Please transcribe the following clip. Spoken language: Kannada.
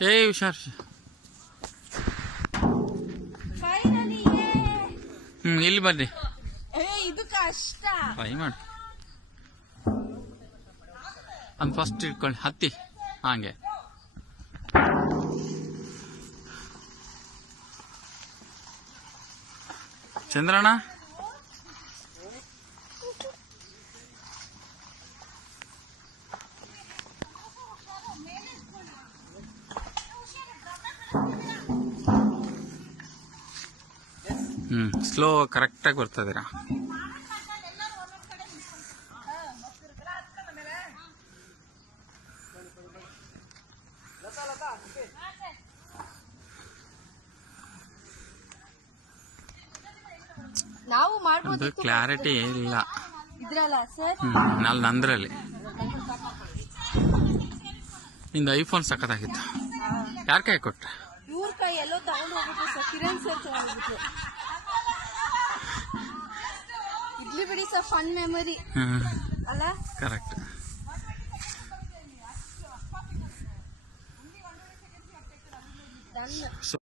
ಹುಷಾರ್. ಇಲ್ಲಿ ಬರ್ರಿ, ಇದು ಕಷ್ಟ. ಟ್ರೈ ಮಾಡಿ. ಅದು ಫಸ್ಟ್ ಇಟ್ಕೊಳ್ಳಿ, ಹತ್ತಿ ಹಾಗೆ. ಚಂದ್ರಣ್ಣ ಸ್ಲೋ ಕರೆಕ್ಟಾಗಿ ಬರ್ತಿದ್ದೀರಾ. ನಾವು ಮಾಡ್ಬೋದು. ಕ್ಲಾರಿಟಿ ಇಲ್ಲ ಇದ್ರಲ್ಲ ಸರ್, ನಂದ್ರಲ್ಲಿ ನಿಂದು ಐಫೋನ್ ಸಖತ್ತಾಗಿತ್ತು. ಯಾರ ಕೈ ಕೊಟ್ರೆ? ಇವ್ರ ಕೈ ಎಲ್ಲೋ ತಗೊಂಡು ಹೋಗ್ಬಿಟ್ರು ಸರ್, ಕಿರಣ್ ಸರ್ ತಗೊಂಡ್ಬಿಟ್ರು. ಇಡ್ಲಿ ಬಿಡಿ ಸರ್, ಫನ್ ಮೆಮೊರಿ ಅಲ್ಲ? ಕರೆಕ್ಟ್.